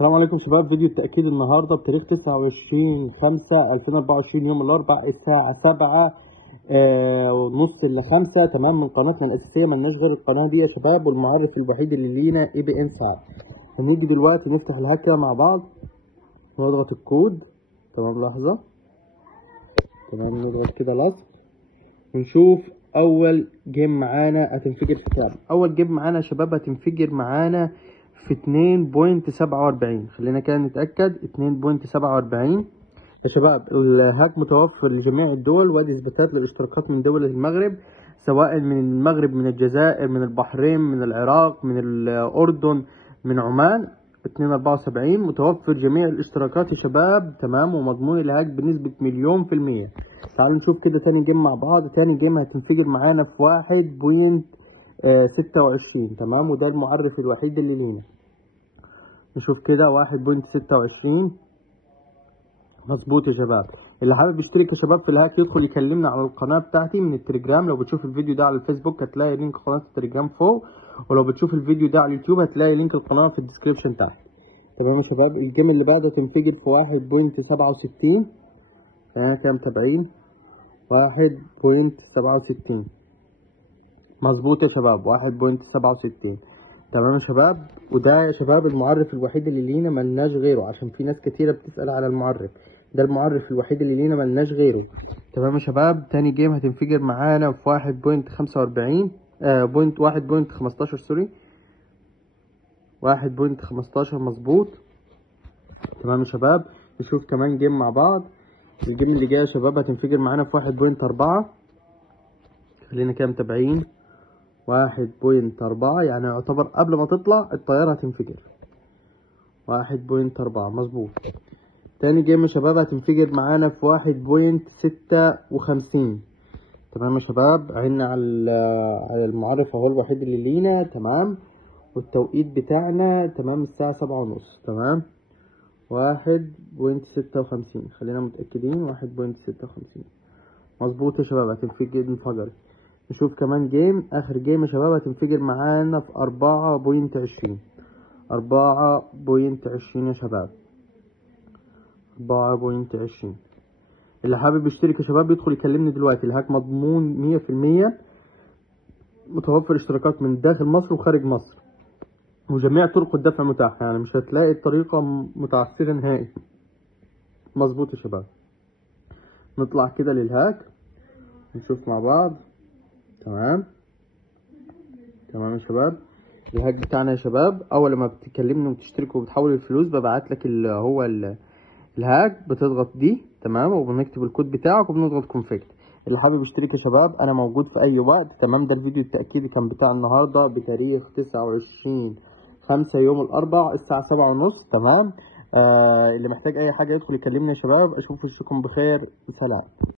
السلام عليكم شباب. فيديو التأكيد النهارده بتاريخ 29/5/2024 يوم الأربعاء الساعة 7 ونص ل5 تمام من قناتنا الأساسية. ملناش غير القناة دي يا شباب، والمعرف الوحيد اللي لينا ABN سعد. هنيجي دلوقتي نفتح الهاك كده مع بعض ونضغط الكود. تمام لحظة. تمام نضغط كده لصق ونشوف أول جيم معانا هتنفجر في كام. أول جيم معانا يا شباب هتنفجر معانا في 2.47. خلينا كده نتأكد. 2.47 يا شباب. الهاك متوفر لجميع الدول، وادي اثباتات للاشتراكات من دول المغرب، سواء من المغرب، من الجزائر، من البحرين، من العراق، من الأردن، من عمان. 2.74 متوفر جميع الاشتراكات يا شباب. تمام. ومضمون الهاك بنسبة 1,000,000%. تعالوا نشوف كده تاني جيم مع بعض. تاني جيم هتنفجر معانا في 1.26. تمام. وده المعرف الوحيد اللي لينا. نشوف كده 1.26 مظبوط يا شباب. اللي حابب يشترك يا شباب في الهاك يدخل يكلمنا على القناة بتاعتي من التليجرام. لو بتشوف الفيديو ده على الفيسبوك هتلاقي لينك قناة التليجرام فوق، ولو بتشوف الفيديو ده على اليوتيوب هتلاقي لينك القناة في الديسكريبشن تحت. تمام يا شباب. الجيم اللي بعده تنفجر في 1.67. خلينا كده متابعين. 1.67 مظبوط يا شباب. 1.67 تمام يا شباب. وده يا شباب المعرف الوحيد اللي لينا، ملناش غيره، عشان في ناس كتيرة بتسأل على المعرف ده. المعرف الوحيد اللي لينا، ملناش غيره. تمام يا شباب. تاني جيم هتنفجر معانا في 1.45 1.15 سوري 1.15 مظبوط. تمام يا شباب. نشوف كمان جيم مع بعض. الجيم اللي جاي يا شباب هتنفجر معانا في 1.4. خلينا كده متابعين. 1.4 يعني يعتبر قبل ما تطلع الطيارة هتنفجر. 1.4 مظبوط. تاني جيم يا شباب هتنفجر معانا في 1.56. تمام يا شباب. عنا على المعرف اهو الوحيد اللي لينا. تمام. والتوقيت بتاعنا تمام الساعة 7:30. تمام. 1.56 خلينا متأكدين. 1.56 مظبوط يا شباب. هتنفجر انفجرت. نشوف كمان جيم. اخر جيم يا شباب هتنفجر معانا في 4.20. 4.20 يا شباب. 4.20. اللي حابب يشترك يا شباب يدخل يكلمني دلوقتي. الهاك مضمون 100%. متوفر اشتراكات من داخل مصر وخارج مصر، وجميع طرق الدفع متاحة، يعني مش هتلاقي الطريقة متعثرة نهائي. مظبوط يا شباب. نطلع كده للهاك نشوف مع بعض. تمام. تمام يا شباب. الهاك بتاعنا يا شباب، اول ما بتكلمني وتشترك وبتحول الفلوس ببعت لك الهاك. بتضغط دي. تمام. وبنكتب الكود بتاعك وبنضغط كونفيكت. اللي حابب يشترك يا شباب انا موجود في اي وقت. تمام. ده الفيديو التأكيدي كان بتاع النهارده بتاريخ 29/5 يوم الاربعاء الساعة 7:30. تمام. اللي محتاج اي حاجة يدخل يكلمني يا شباب. اشوف وشكم بخير. سلام.